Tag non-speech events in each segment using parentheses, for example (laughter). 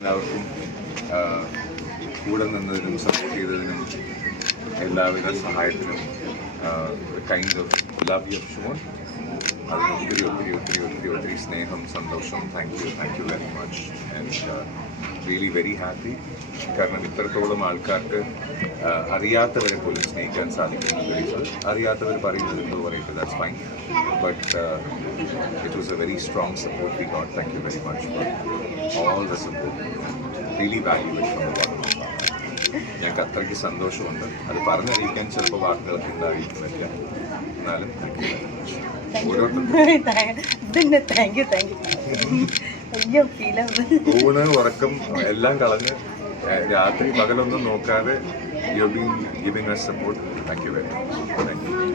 എല്ലാവർക്കും കൂടെ നിന്നതിനും സപ്പോർട്ട് ചെയ്തതിനും എല്ലാവിധ സഹായത്തിനും kind of love you Shone അതിന് ഒത്തിരി ഒത്തിരി ഒത്തിരി ഒത്തിരി ഒത്തിരി സ്നേഹം സന്തോഷം. Thank you thank you very much and really very happy കാരണം ഇത്രത്തോളം ആൾക്കാർക്ക് അറിയാത്തവരെ പോലും സ്നേഹിക്കാൻ സാധിക്കുന്നു കഴിച്ചത് അറിയാത്തവർ പറയുന്നത് എന്തോ പറയട്ടെ that's fine but it was a very strong support we got thank you very much for all the support really valuable of ഞങ്ങൾക്ക് അത്രയ്ക്ക് സന്തോഷമുണ്ട്. അത് പറഞ്ഞറിയിക്കാൻ ചിലപ്പോൾ വാർത്തകളൊക്കെ ഉണ്ടായിരിക്കുന്നില്ല എന്നാലും ഊണ് (laughs) ഉറക്കം എല്ലാം കളഞ്ഞ് രാത്രി പകലൊന്നും നോക്കാതെ you been giving us support thank you very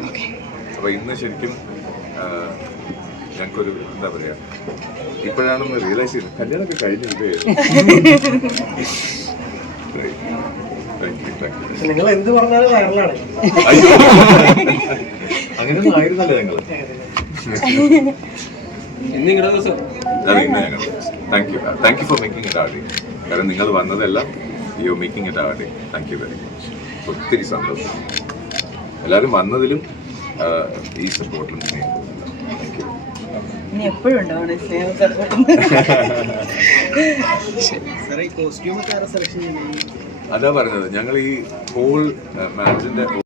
much അപ്പോൾ ഇന്ന് ശരിക്കും ഞങ്ങൾക്കൊരു എന്താ പറയുക ഇപ്പോഴാണെന്ന് റിയലൈസ് ചെയ്തത് കല്യാണമൊക്കെ കഴിഞ്ഞു ഇതേ താങ്ക് യു നിങ്ങൾ എന്ത് പറഞ്ഞാലും വൈറലാണ് അയ്യോ. (laughs) അങ്ങനെയൊന്നും ആയിരുന്നല്ലേ ഞങ്ങൾ. Thank you thank you for making it കാരണം നിങ്ങൾ വന്നതെല്ലാം you making it our day thank you very much ഒത്തിരി സന്തോഷം. എല്ലാവരും വന്നതിലും ഈ സപ്പോർട്ടിലും സ്നേഹവും താങ്ക് യു ഇനി എപ്പോഴും ഉണ്ടാവണം സ്നേഹം സപ്പോർട്ട് അതാ പറഞ്ഞത്. ഞങ്ങൾ ഈ ഹോൾ മാച്ചിന്റെ